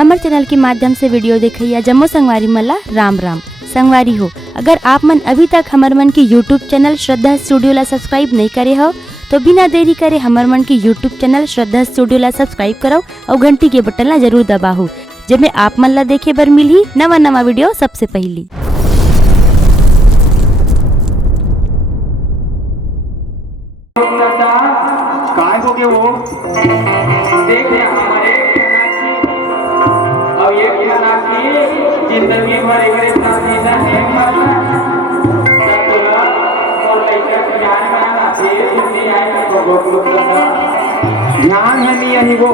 हमार चैनल के माध्यम से वीडियो देखिए जम्मो संगवारी मल्ला राम राम। संगवारी हो, अगर आप मन अभी तक हमार मन की यूट्यूब चैनल श्रद्धा स्टूडियो ला सब्सक्राइब नहीं करे हो तो बिना देरी करे हमार मन की यूट्यूब चैनल श्रद्धा स्टूडियो ला सब्सक्राइब करो और घंटी के बटन ला जरूर दबाओ, जिसमें आप मन ला देखे बर मिली नवा नवा वीडियो सबसे पहली। काय हो गए वो देख रहे हमारे और ये जिंदगी भर एक साथी ना है सतुला और लइका ज्ञान ना फिर दुनिया है तो बहुत ध्यान है नहीं यही वो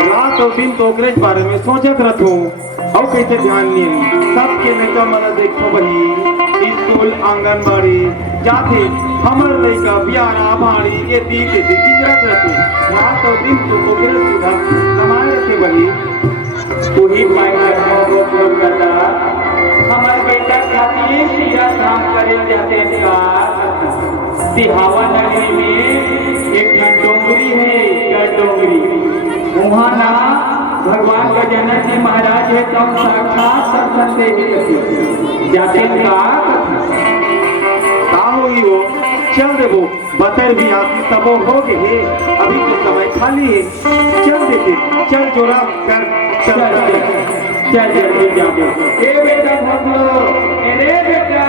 रात और दिन तो ओकरे बारे में सोचत रहतो और कैसे ध्यान नहीं सबके लइका मन देखो बही स्कूल आंगनबाड़ी जाते हमर लइका बियाना भाड़ी ये दी के गिरत रहतो रात और दिन तो ओकरे सुधा कमाए रखे बही तू ही पाएगा वो करता हमारे बेटा खातिर सीरा काम करे जाते का सिहावा नगरी में एक डोंगरी है डोंगरी वहाँ ना भगवान का जनक जी महाराज है तब साक्षात दर्शन देवी जाते का होगी वो चल दे वो बतर भी आती सबो हो गए अभी तो समय खाली है चल देते चल जोड़ा कर चल चल जल्दी जाओ ए बेटा भगो अरे बेटा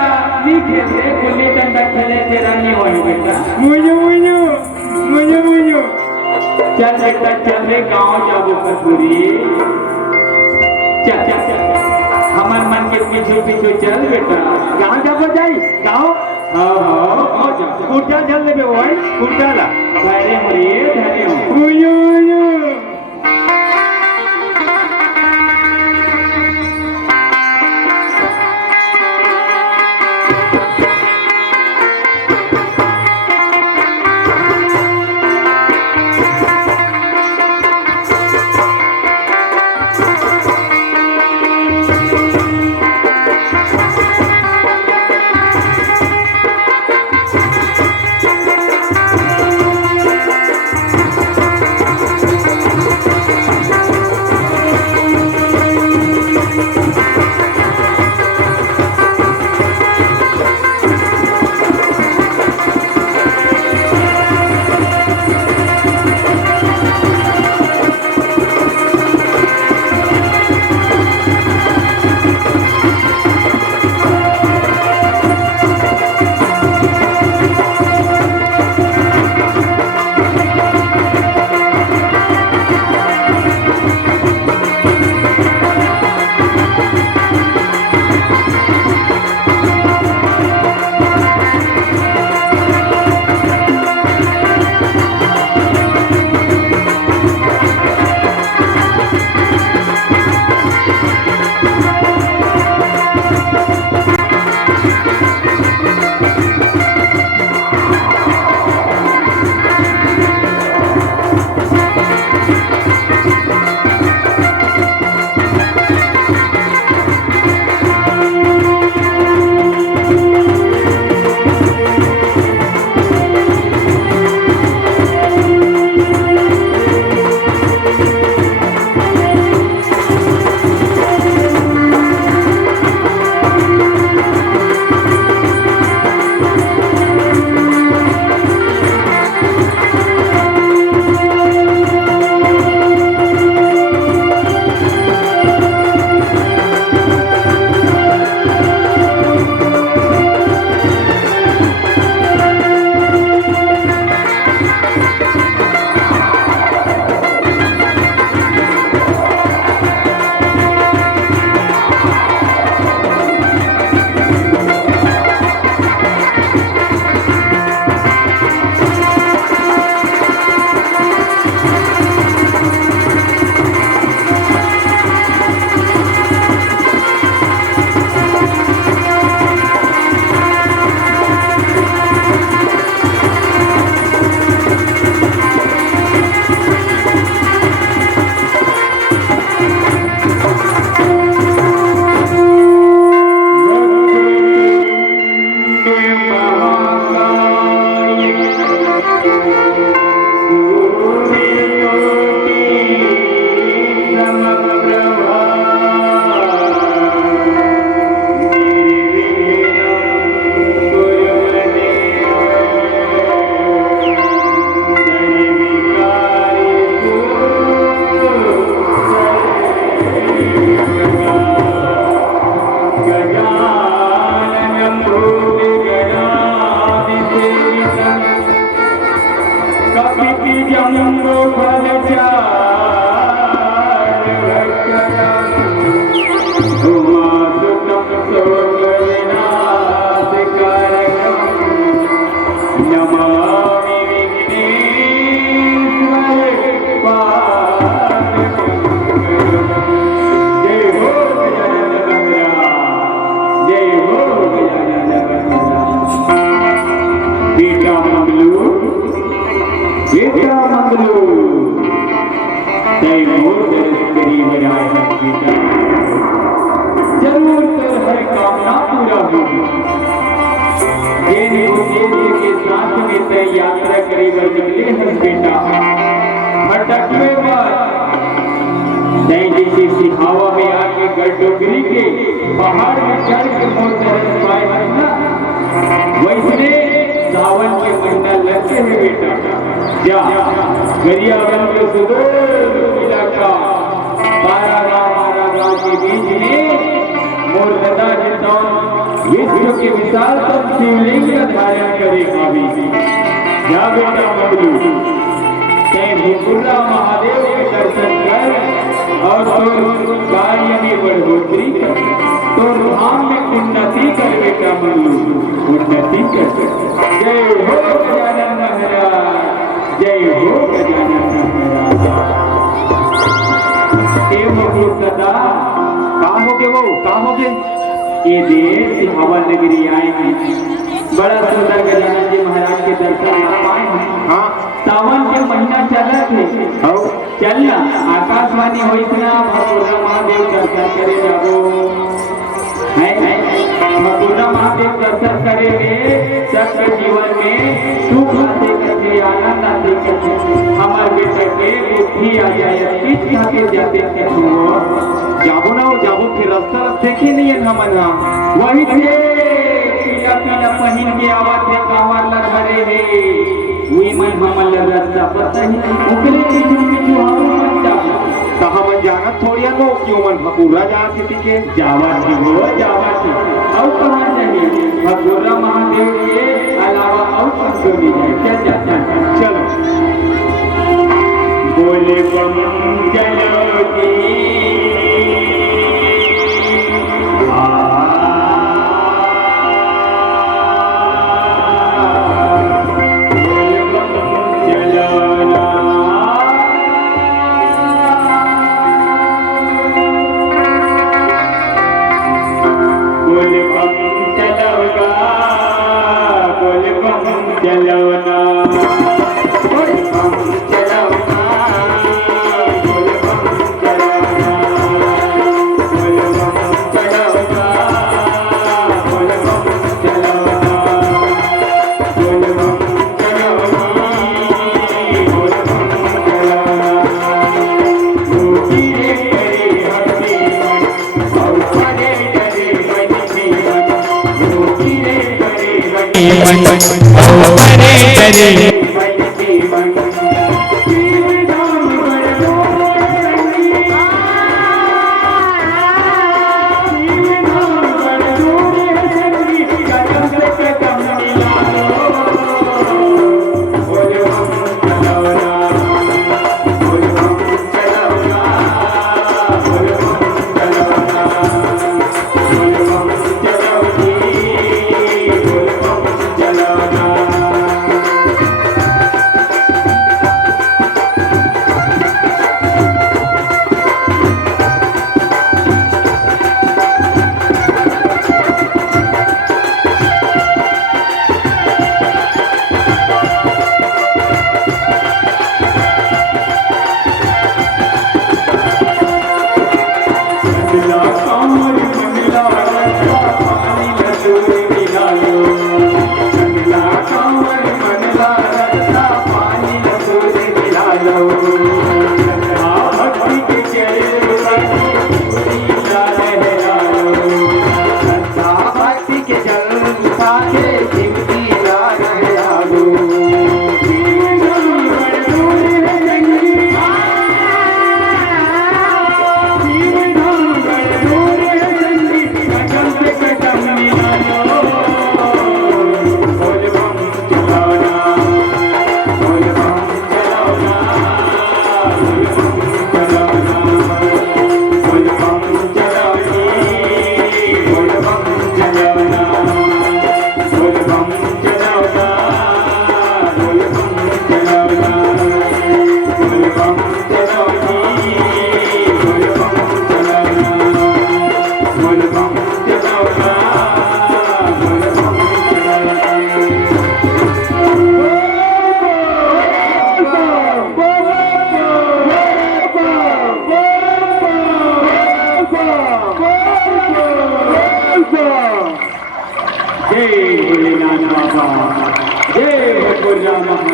नी खेले गुल्ली डंडा खेले तेरा नहीं होई बेटा मुझे चल बेटा चल रे गांव जाओ कसूरी चल हमार मन के पीछे पीछे चल बेटा कहाँ जाबो जाई गाँव हाँ कुर्ता जल लेबे ओए कुर्ता ला धैर्य मरिए धैर्य इन उद्देश्य के साथ में तय यात्रा करे बर निकले हम बेटा भटकवे पर तय जैसे सिहावा में आके गढ़डोगरी के पहाड़ में चढ़ के मोर तरफ पाए है ना वैसने सावन के महीना लगते हुए बेटा जा गरियाबंद के सुदूर इलाका बारह के बीच में मोर गदा हिंदौन विश्व के विशालतम शिवलिंग का धारण करेगा भी जा बेटा बबलू तय भूपुरा महादेव के दर्शन कर और तो कार्य में बढ़ोतरी कर तो धाम में उन्नति कर बेटा बबलू उन्नति कर जय हो गजानन महाराज जय हो गजानन महाराज ए बबलू दादा कहाँ हो गए वो कहाँ हो गए ये देश सिहावा नगरी आए हैं बड़ा सुंदर गजानन जी महाराज के दर्शन आप पाए हैं हाँ सावन के महीना चला थे और चलना आकाशवाणी हो इतना भगोरा महादेव दर्शन करे जाओ है भगोरा महादेव दर्शन करेंगे सबके जीवन में सुख आते करते आनंद आते करते हमारे बेटे के बुद्धि आ जाए किस खाते जाते जाबो ना जाबो फिर रास्ता देखे नहीं है हमन वही थे पीला पीला पहन के आवाज है कांवर लगे है वही मन हमल रास्ता पता ही नहीं उकरे पीछे हम मत जाओ कहाँ मन जाना थोड़िया नो क्यों मन भपूरा जा किसी के जावा थी और कहाँ चाहिए भगोरा महादेव के अलावा और कौन भी है चल जाता है चलो बोले बम चलो जी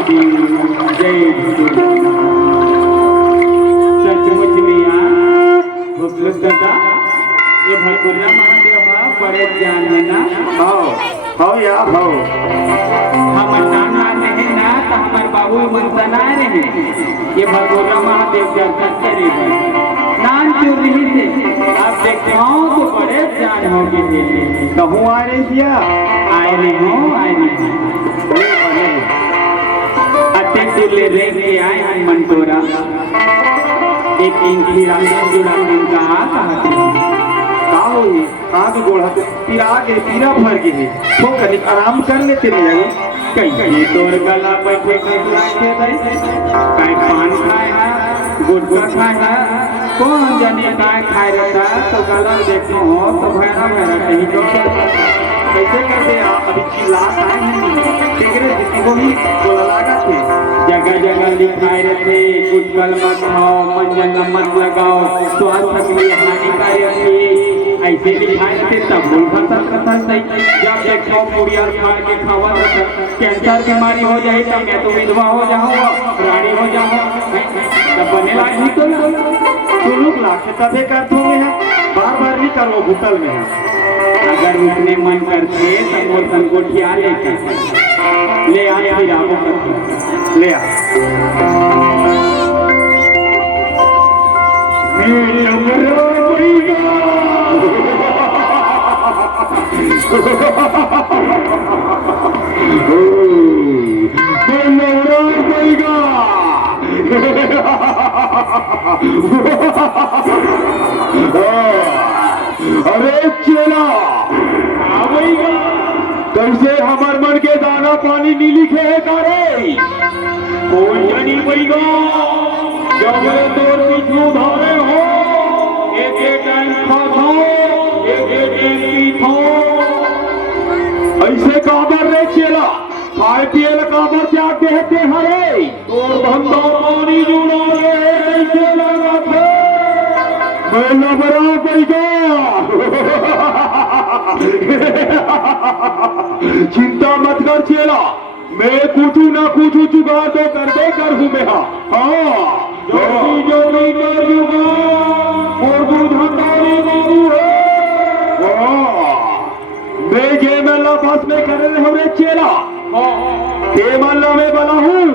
महादेव जय गुरु। सचमुच में यार भूखलस दादा ये भरपुरा महादेव हा बड़े ज्ञान है ना। हो या हो हमर नाना नहीं ना तो हमार बाबू मनसना रहे ये भरपुरा महादेव दर्शन करे नान चुर रही से आप देखते हो तो बड़े ज्ञान हो गए कहूँ आ रही दिया आए रहे हो आए रहे अत्ते चुरले रह के आए हम मंटोरा एक इनकी राजन जुड़ा इनका का होई का के गोड़ा पीरा के पीरा भर के है तो कहीं आराम कर ले तेरी जगह कहीं तोर गला बैठे के दे काई पान खाए है गुटखा खाए है कौन जाने काय खाए रहता तो गला देखो हो तो भैरा भैरा कहीं तो कैसे करते आप अभी चिल्ला आए हैं टिकरे जिसकी को ही बोला लगा थे जगह जगह लिखाए रहते गुटखल मत खाओ मंजन मत लगाओ स्वास्थ्य के लिए हानिकारक है ऐसे लिखाए थे तब बोल कथा सही जब देखो पूड़िया खा के खावा कैंसर बीमारी हो जाए तब मैं तो विधवा हो जाऊँ रानी हो जाऊँ तब बने लायक तो तू लोग लाख तबे कर दूंगे है बार बार भी करो भूतल में है अगर उसने मन करते तो मोर संगोठिया ले आए फिर आपको ले आ अरे चेला आवेगा कैसे हमार मन के दाना पानी नी लिखे है कारे कौन जानी बैगा जब मेरे तोर पीछू धारे हो एक एक टाइम खाओ एक एक पीठो ऐसे काबर रे चेला खाए पिए ला काबर त्याग देते हरे तोर धंधा पानी जुड़ा रे ऐसे लगा थे मैं लबरा बैगा चिंता मत कर चेला मैं कुछ ना कुछ जुगाड़ तो कर दे कर हूँ मैं हाँ जो भी कर जुगाड़ और बुधारी बाबू है मैं जे मेला बस में कर रहे हमें चेला के मल्ला में बना हूँ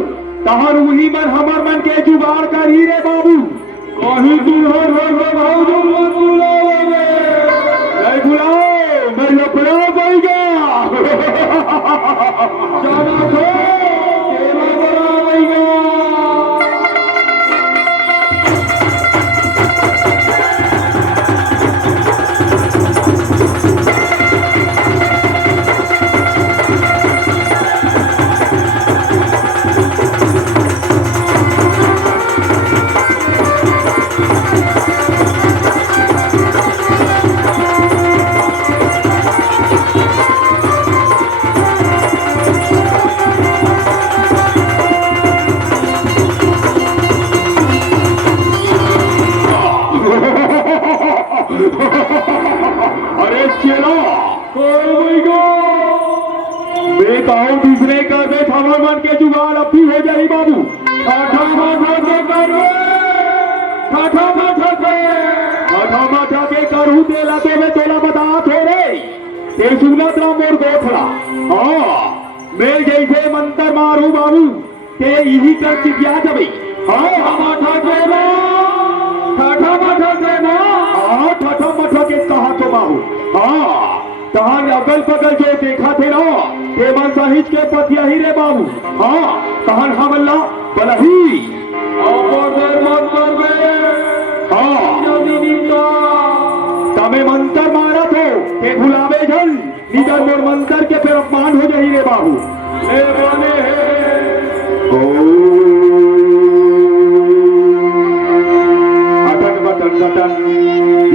तहर वही मन हमार मन के जुगाड़ कर ही रे बाबू कहीं दुल्हन हो भाव जो बुलाओगे नहीं बुलाओ मैं लपड़ा बैगा जाना थो तेरा बड़ा बैगा अरे चलो मैं कहूँ दूसरे कर दे हमार मन के जुगाड़ अब भी हो जाए बाबू ठाठा माठा के करो ठाठा माठा के करूँ तेला तो मैं तोला बता थोड़े ते सुनत रहा मोर गोथड़ा हाँ मैं जैसे मंत्र मारू बाबू ते यही कर चिपिया जबी हाँ माठा के ना ठाठा माठा के ना हाँ ठाठा माठा के कहा तो बाबू हाँ तहां अगल बगल जो देखा थे ना ते मन सहित के पतिया ही रे बाबू हाँ तहां हमला बलही और मत कर गए हाँ जल्दी का तमे मंत्र मारा थे ते भुलावे जल निगर मोर मंत्र के फिर अपमान हो जाही रे बाबू ले बने अटन बटन बटन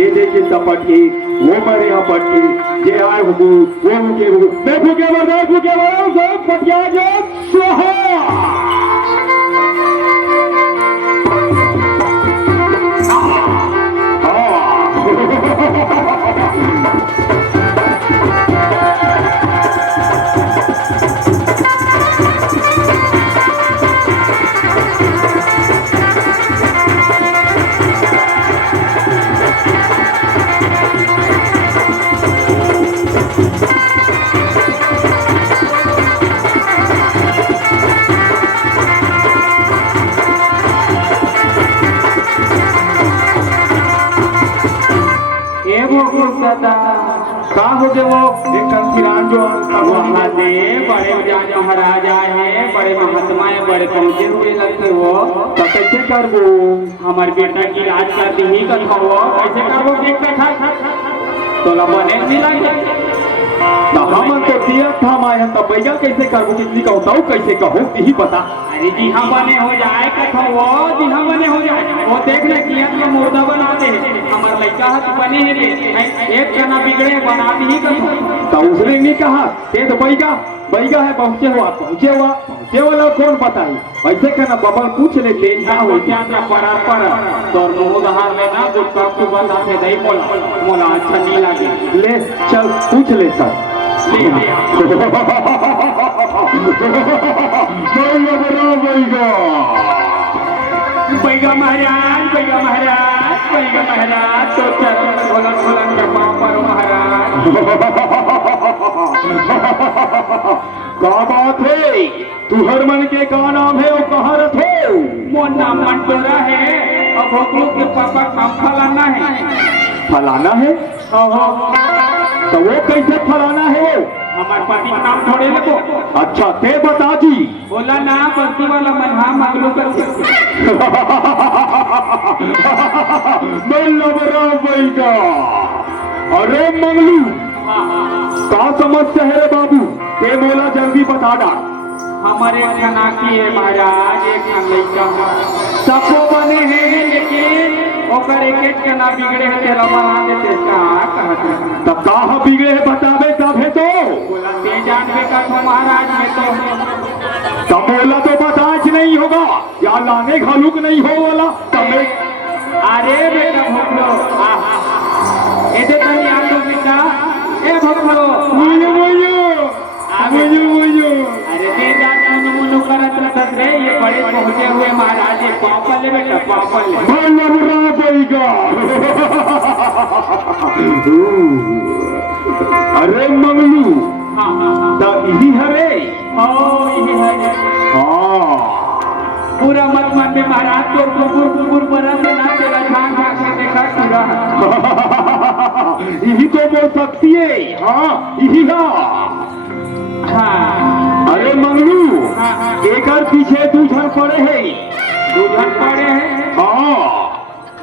ये देखे तपटकी वो मरे यहाँ पटकी ये आए हुकू वो मुके हुकू मैं फूके मर सब पटिया जो स्वाहा का हो गए वो एक किरान जो वहाँ से बड़े जान महाराज आए हैं, बड़े महात्मा है, बड़े पहुंचे हुए लगते हो। तो कैसे कर वो हमारे बेटा की इलाज कर दी ही कथा हो, कैसे कर वो देख कथा तो बने मिला तो हम तो दिया था माया तब भैया कैसे कर वो कितनी का होता कैसे कहो यही बता। अरे जी हाँ बने हो जाए कथा वो, जी हाँ बने हो जाए वो देख ले किया तो मुर्दा बना दे हमारे लड़का हाथ बने हैं एक जना बिगड़े बना दी ही कथा। तो उसने नहीं कहा ते तो बैगा है पहुंचे वाला कौन बताई ऐसे कहना बबल पूछ लेते क्या हो क्या पर तो मुंह दहार लेना जो कब तू बता थे दही मोला अच्छा नहीं लगे ले चल पूछ ले सर बैगा महाराज तो चल खोलन के पाँव पर महाराज। का बात है तुहर मन के का नाम है और कहाँ रखे मोर नाम मंटोरा है और भोकलू के पापा काम फलाना है तो वो कैसे फलाना है वो हमारे पति का नाम थोड़े लगो। अच्छा ते बता जी बोला ना बस्ती वाला मनहा मंगलू कर बैगा अरे मंगलू का समस्या है रे बाबू ते बोला जल्दी बता डाल। हमारे खाना की है महाराज एक लड़का सबको बने हैं लेकिन ओकर एक के ना बिगड़े हैं तेरा बना देते का कहते तब कहा बिगड़े है बतावे तब है तो बोला ते जानबे का तो महाराज में तो तब बोला तो बताच नहीं होगा या लाने घालूक नहीं हो वाला तब अरे बेटा भोकलो ऐसे तो नहीं आतो बेटा ए भोकलो अरे ते जान मुनु करत रहत रे ये बड़े पहुंचे हुए महाराज पापल ले बेटा पापल ले अरे मंगलू तो यही हरे यही है पूरा मत मन में महाराज तो कुकुर बना से ना तेरा झांक झांक के देखा पूरा यही तो बोल सकती है हाँ यही हाँ अरे मंगलू एक पीछे दूसर पड़े है हाँ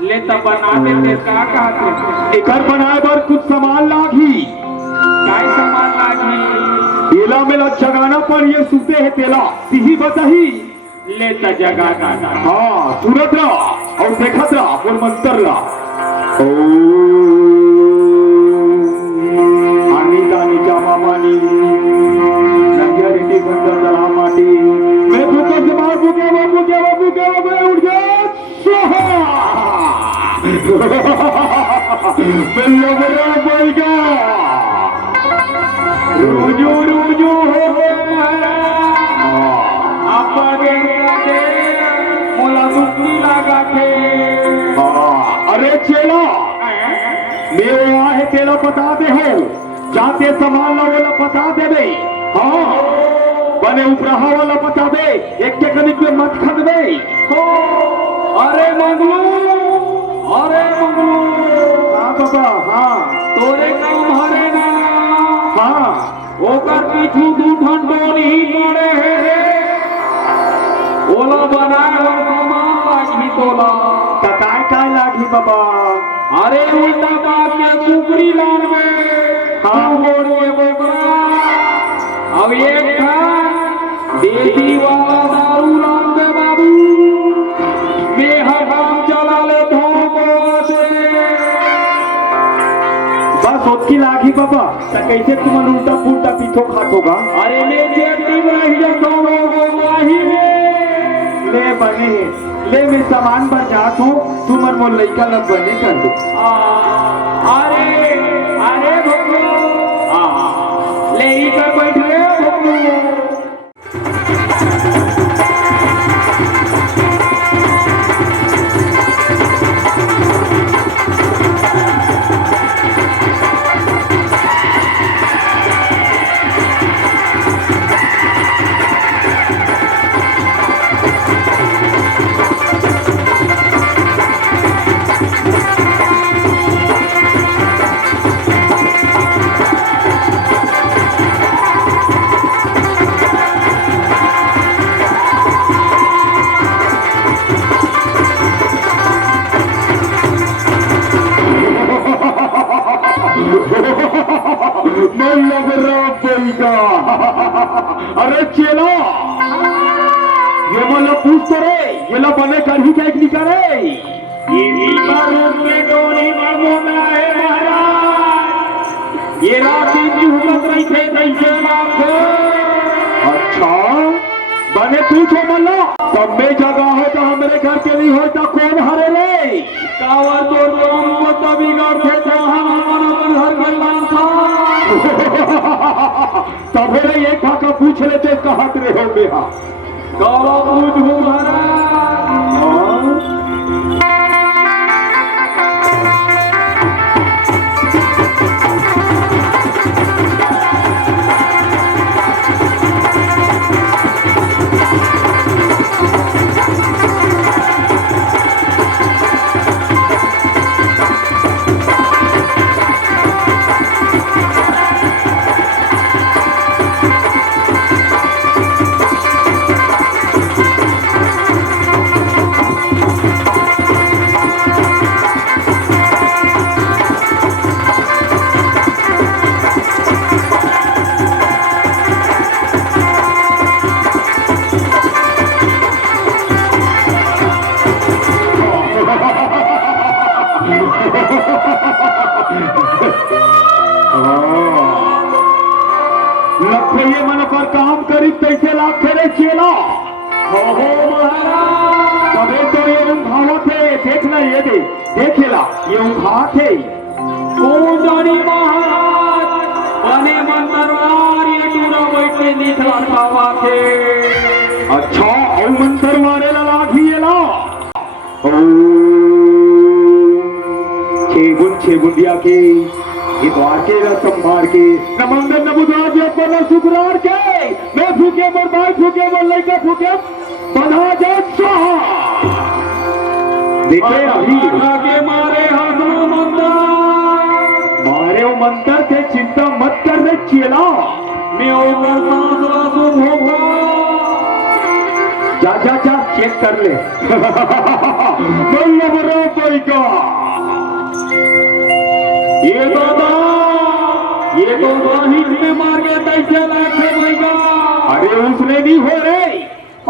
ले तब बना देते का कहते एक बनाए बर कुछ सामान लागी काय सामान लागी तेला मेला जगाना पर ये सूते है तेला यही बताही ले त जगा हाँ सूरत ला और देखत ला और मंत्र ला आनी दानी जामा मानी नंगरिटी बंदर दरा माटी मैं भूखे जमार भूखे उठ गया बिल्लो बड़ा बैगा रूजू हो मोला दुखी लगा थे अरे चेला मैं वहाँ है तेला बता दे हो जाते सामान ला वाला बता दे बे हाँ बने उपराहा वाला बता दे एक के कनिक में मत खद दे अरे मंगलू हाँ बाबा हाँ तोरे काम हरे ना हाँ ओकर पीछू दू ठंडोन ही करे है रे ओला बनाए और सामान लागी तोला काय लागी बाबा अरे उल्टा बात के कुकरी लान में हाँ मोड़ के बोकरा अब एक था देसी वाला दारू लान में बाबू मैं हराम चला ले धोखो से बस उसकी लागी बाबा तो कैसे तुम उल्टा पुल्टा पीछो खाटोगा अरे ले जेब टीम रही जो दोनों को माही ले बने ले मैं सामान पर जात हूँ तुम और मोर लड़का लग बने कर दो अरे भोकलो ले ही कर बैठ रे भोकलो मैं लग रहा पैगा। अरे चेला ये मतलब पूछ तो रे ये ला बने कर ही क्या निकाले ये बारूद में डोरी मामूना है महाराज। ये राती जुहलत रही थे कैसे माफो। अच्छा बने पूछो मल्ला तब में जगह है तो हमारे घर के लिए हो तो कौन हरे ले कावा तो हमको तभी गाते थे हम अपन घर के नाम था। तब रे एक खाका पूछ लेते कहाँ रे हो बेहा कावा पूछ हो महाराज। लखे ये मन पर काम करी कैसे लाख थे चेला हो महाराज। तबे तो ये उंघावा थे देखना ये दे देखेला ये उंघा थे कौन जानी महाराज बने मंत्रवार ये टूरा बैठे निथला खावा थे। अच्छा और मंत्र मारे ला लाठी ये ला छे गुंडिया के ये द्वार के न संभार के न मंदिर न बुधवार के ऊपर न शुक्रवार के मैं फूके मोर भाई फूके मोर लड़का फूके बधा जाए स्वाहा। देखे अभी आगे मारे हाथों मंत्र मारे वो मंत्र से चिंता मत कर रे चेला मैं ऊपर सांस रासुम होगा। जा जा जा चेक कर ले बल्ला बरा पैगा ये तो वाहिद में मार के कैसे लाखे भैया। अरे उसने नहीं हो रे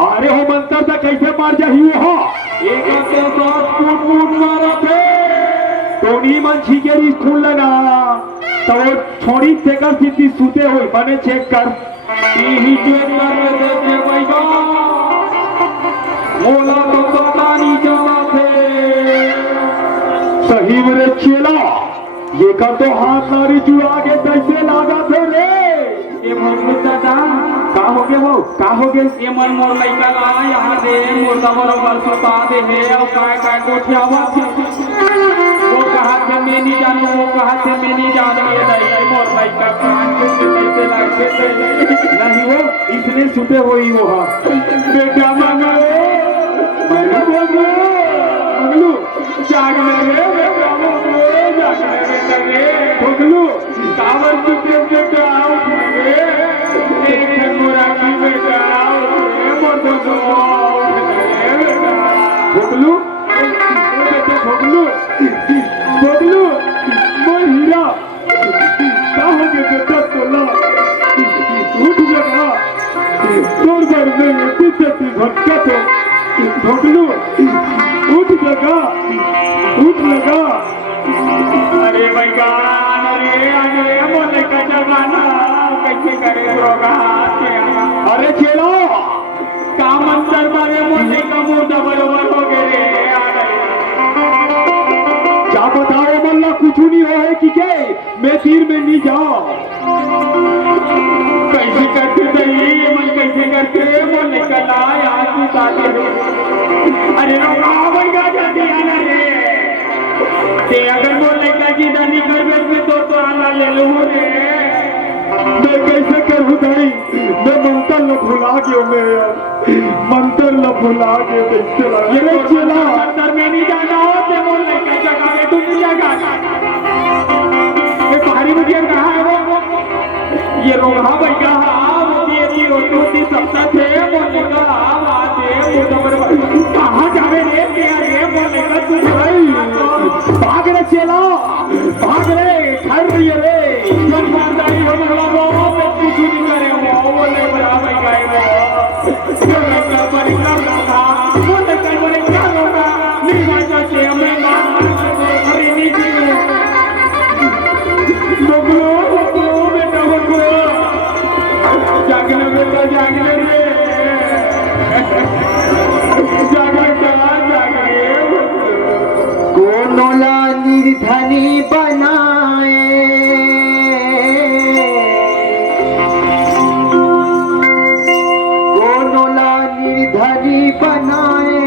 अरे हो मंत्र से कैसे मार जाही वो एक के साथ फूट मारा थे टोनी मंछी के भी खून लगा तो वो छोड़ी से कर सीधी सूते हुई बने चेक कर यही चेक कर रहे थे भैया। बोला तो पता नहीं चला थे सही मेरे चेला ये कर तो हाथ नारी जुड़ा के कैसे लागा थे रे ये मन चाचा का हो गया वो का हो गया ये मन मोर लइका ला यहाँ से मुर्दा बरोबर सुता दे है और काय कोठियावा वो कहा थे मैं नहीं जानू वो कहा थे मैं नहीं जानू ये नहीं मोर लइका कान के कैसे लगते थे नहीं वो इसने सुते हुई वो बेटा मंगलू जाग में रे बेटा मंगलू जाग में लगे पगलू कावर चुके बेटा आउट लगे एक मोरा की बेटा आउट मोर बेटा भोगलू बेटे भोगलू भोगलू मोर हीरा का हो गया बेटा तोला उठ लगा जोर जोर में पीछे भटका तो भोगलू उठ लगा अरे भैया अरे बोले का जमाना कैसे करे रोगा अरे चेला काम अंतर मारे मोटे का मुर्दा बरोबर हो गए क्या बताओ मल्ला कुछ नहीं हो है कि क्या मैं तीर में नहीं जाओ कैसे करते थे मन कैसे करते बोले कला यार तू साथे अरे रोगा भैया जल्दी आना रे ते अगर बोले का जी दानी कर बैठे तो आना ले लो रे मैं कैसे करूँ भाई मैं मंत्र न भुला गया मैं मंत्र न भुला गया ये चला अंदर में नहीं जाना हो ते बोले का जगह में तू नहीं जाएगा ये पहाड़ी मुझे कहा है वो ये रोगा भैया वो ये रोटी सबसे थे बोले का आते वो तो कहाँ जावे रे तेरे बोले का तू भाग रे चला भाग रे खर रही है जो लड़का बड़ी कर रहा था वो लड़का बड़ी कर रहा था निर्वाचा से हमें अरे नीचे बबलू बेटा बबलू जागने बेटा जागने रे जागने चला जागने कोनोला निर्धनी बनाए धनी बनाए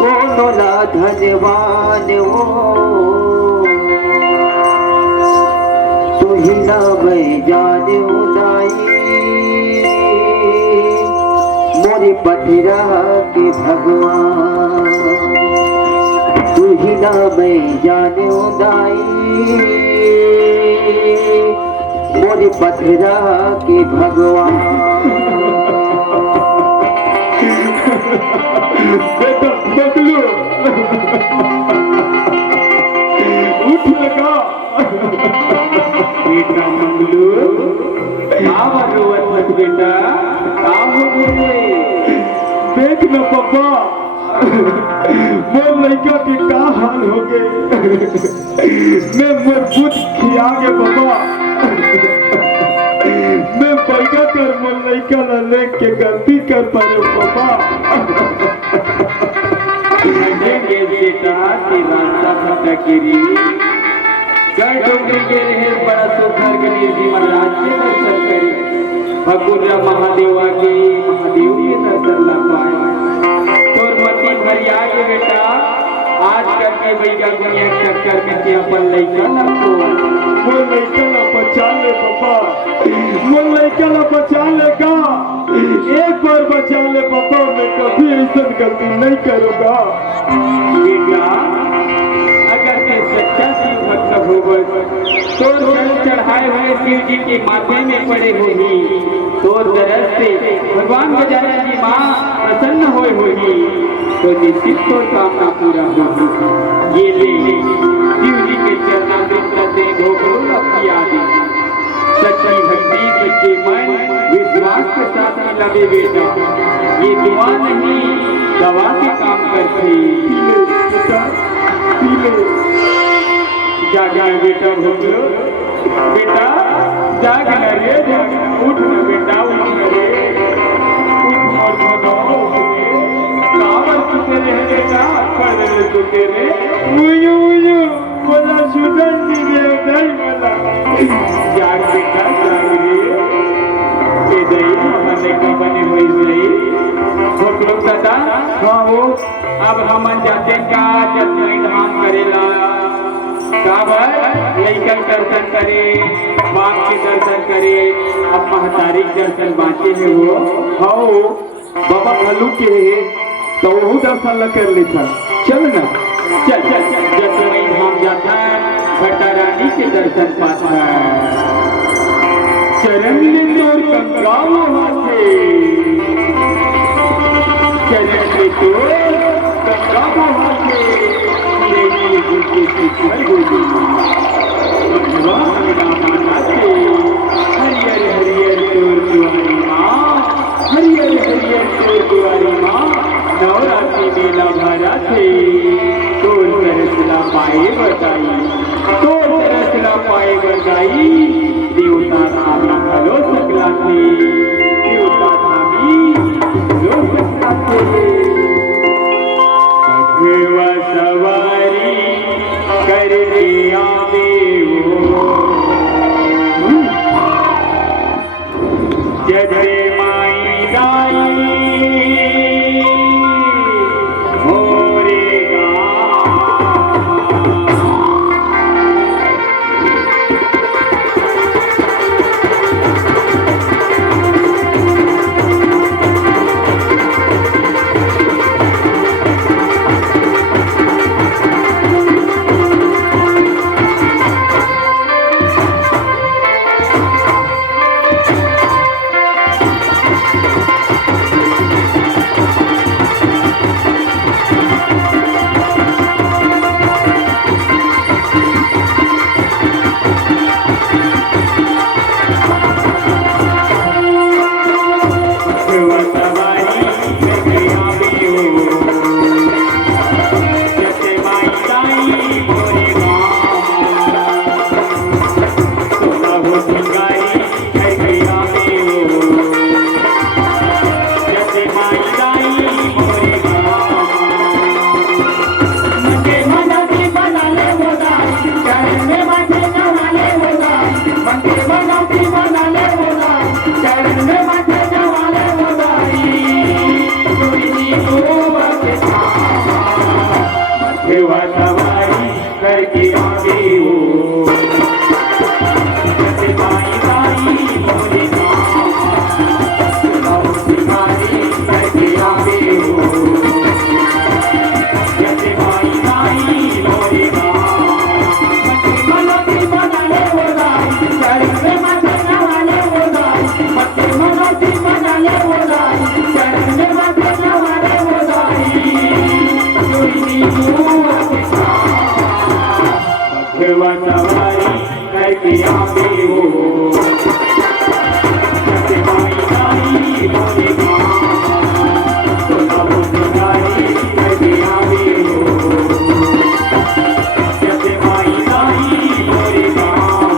कोनोला धनवान हो तू ही ना मैं जाने उदाई मोरे पथिरा के भगवान तू ही ना मैं जाने उदाई मोरे पथिरा के भगवान बेटा बबलू उठ लगा बेटा बबलू बेटा काम हो गए देख न पापा वो लड़का के का हाल हो गए मैं मजबूत खिया के पापा मैं पैदा कर मन लड़का ला लेके गलती कर पारे पापा बेटा रास्ता भटकेरी गढ़ डोंगरी के रहे बड़ा सुखर गणेश जी महाराज के दर्शन करी भगुरा महादेवा के महादेव के दर्शन ला पाए तोर मती भरिया के बेटा आज कल के भैया दुनिया के चक्कर में से अपन लइका ना को वो लइका ना बचा ले पापा वो लइका ना बचा लेगा एक बार बचा ले पापा मैं कभी ऐसा गलती नहीं करूंगा बेटा अगर ते सच्चा शिव भक्त होगा तो जल चढ़ाए हुए शिव जी के माथे में पड़े होगी तो दरस से भगवान गजानन जी माँ प्रसन्न होगी तो निश्चित तो कामना पूरा होगी ये ले शिव जी के चरणामृत करते घोघरो किया सच्ची भक्ति सच्चे मन विश्वास के साथ लगे बेटा ये दुआ नहीं दवा के काम करते जागा बेटा भोगलो बेटा जाग न रे उठ न बेटा उठ न रे उठ और कावर सुते रहे बेटा कर रे सुते रे मुझे बोला सुधर दी रे नहीं बोला जाग बेटा जाग रे ये दही हमने का बने हुई सही भोगलो दादा हाँ वो अब हम जाते का जब धाम करेला काबर लइकन दर्शन करे बाप के दर्शन करे अब महतारी दर्शन बाँचे है वो हाँ बाबा भलू के तो वो दर्शन ल कर लेता चल ना चल चल जब धाम जाता है भट्टा रानी के दर्शन पाता है चरण में तोर कंगाल हाथे चरण में तोर कंगाल हाथे हरियर हरियर तोर दुआरी माँ हरियर हरियर तोर दुआरी माँ नवरात्रि मेला भरा थे तोर तरसला पाए बजाई तोर तरसला पाए बजाई देवता धामी भलो सकला थे देवता धामी भलो सकला थे भगवा सवारी कर दिया देवो जय माई दाई होरेगा सवारी करके आवे हो जैसे माई दाई मोरे गाँव सोना सवारी करके आवे हो जैसे माई दाई मोरे गाँव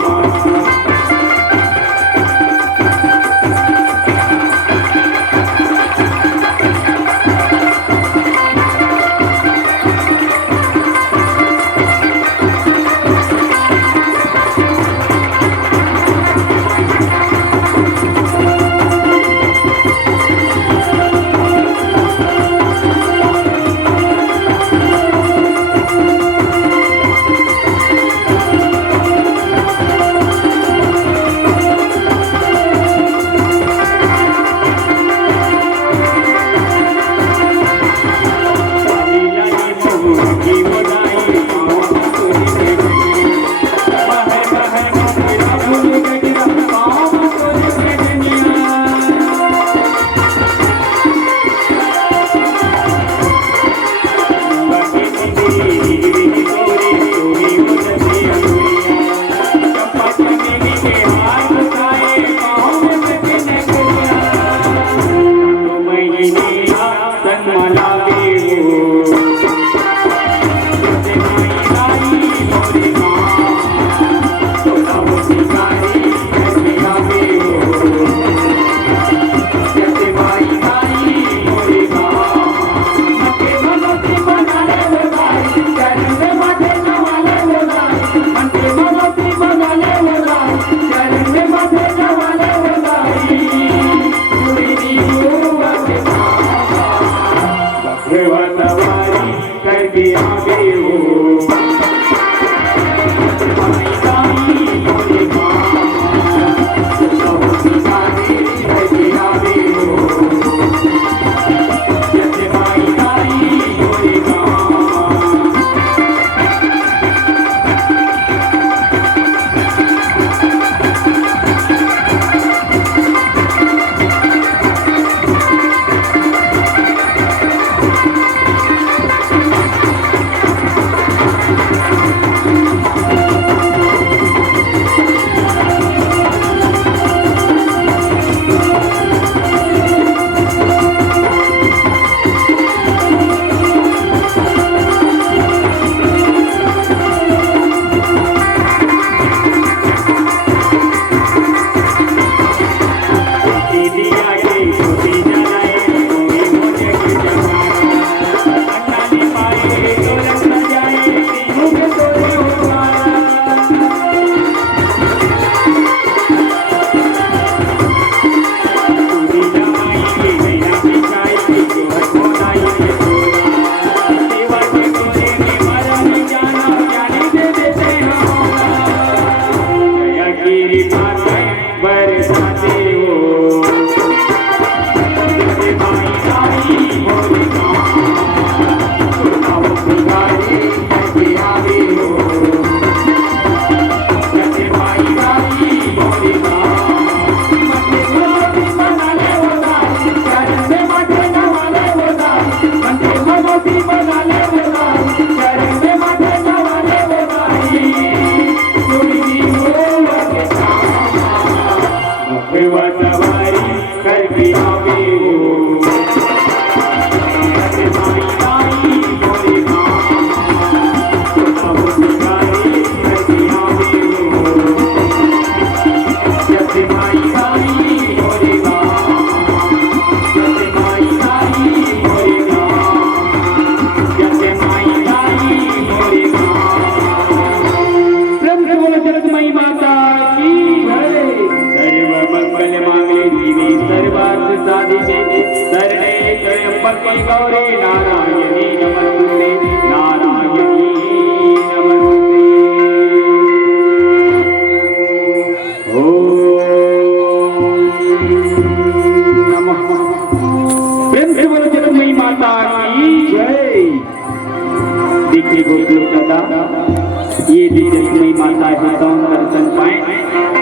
ये विजयी माता है कौन दर्शन पाए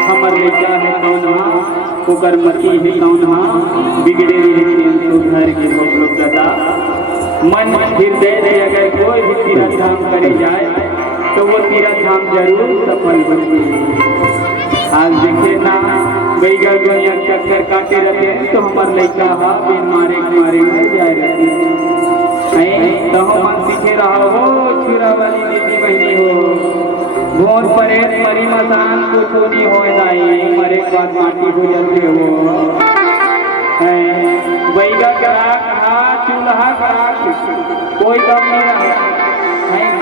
हमर लइका है कौन ओकर मती है कौन बिगड़े सुधर के लोग दादा मन हृदय से अगर कोई भी तीर्थ धाम करे जाए तो वो तीर्थ धाम जरूर सफल होगी। आज देखे ना बैगा गया चक्कर काटे रहते हैं तो हमारे लड़का हा बिन मारे नहीं जा रहे हैं तो हम सीखे रहा हो छुरा वाली बेटी बहनी हो भोर परे मरी मसान को चोरी हो जाए मरे बाद माटी हो जाते हो बैगा ग्राहक हा चूल्हा ग्राहक कोई कम नहीं रहा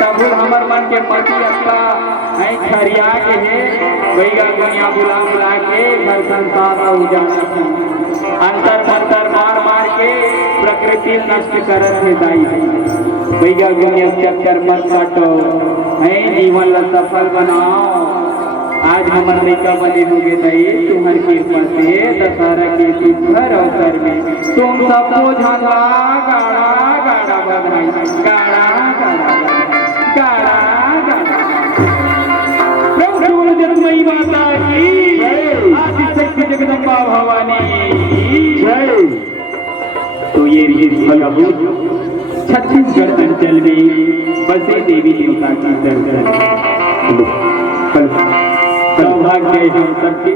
तब हमर मन के पति अपना खरिया के है बैगा दुनिया बुला के घर संसार उजाला अंतर मंतर मार के प्रकृति नष्ट करत है दाई बैगा दुनिया चक्कर मत काटो है जीवन ला सफल बनाओ। आज हमार लड़का बने हो गए दाई तुम्हारी कृपा से दशहरा के सुंदर अवसर में तुम सबको झंडा गाड़ा गाड़ा बधाई गाड़ा गाड़ा जगदम्बई माता की आदिशक्ति जगदम्बा भवानी जय। तो ये छत्तीसगढ़ अंचल में बसे देवी देवता की दर्शन सौभाग्य हम सबके